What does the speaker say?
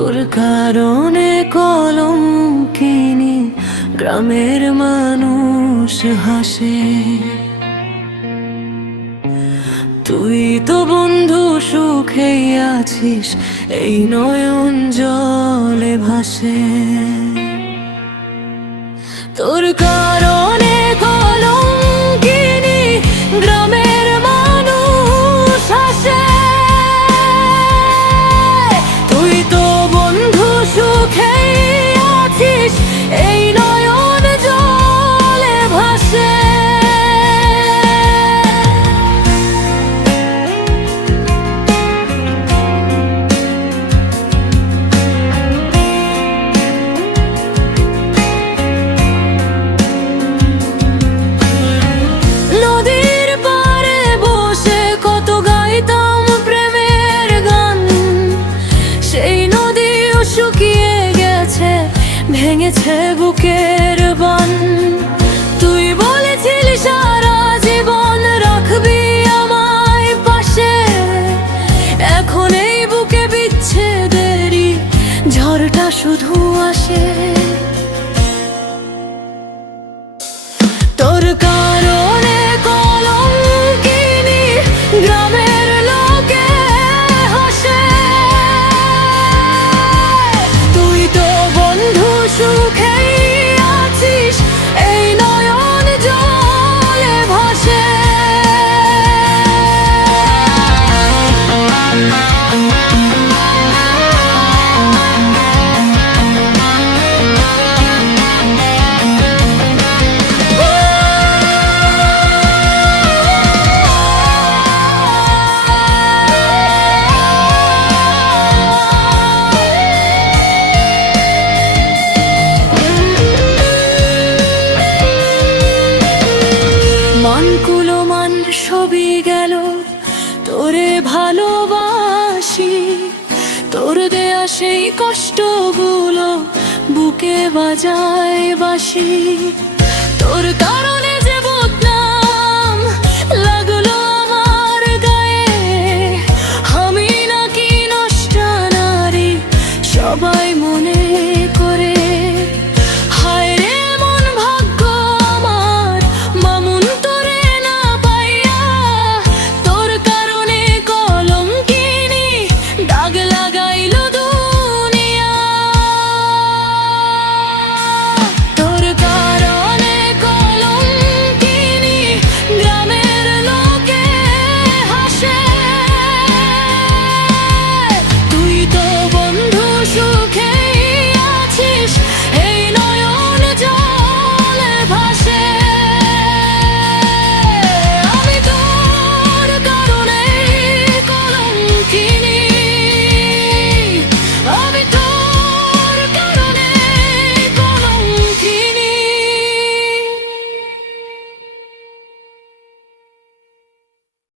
তোর কারণে কলম কিনি, গ্রামের মানুষ হাসে। তুই তো বন্ধু সুখেই আছিস, এই নয়ন জলে ভাসে। তোর কারণে কলম কিনি, গ্রামের মানুষ হাসে। তুই তো বন্ধু সুখেই আছিস, এই নয়ন জলে ভাসে। ভেঙেছে বুকের বান, তুই বলেছিলি সারা জীবন রাখবি আমায় পাশে। এখন এই বুকে বিচ্ছেদেরই ঝড়টা শুধু আসে। তোর কারণে কলম কিনি, গ্রামের লোকে হাসে। তুই তো বন্ধু সুখেই আছিস, এই নয়ন জলে ভাসে। মানকুলো মান সবই গেল, তোরে ভালোবাসি। তোর দেয়া সেই কষ্টগুলো বুকে বাজায় বাঁশি। তোর কারণে যে বদনাম লাগলো আমার গায়ে, আমি নাকি নষ্ট নারী সবাই মনে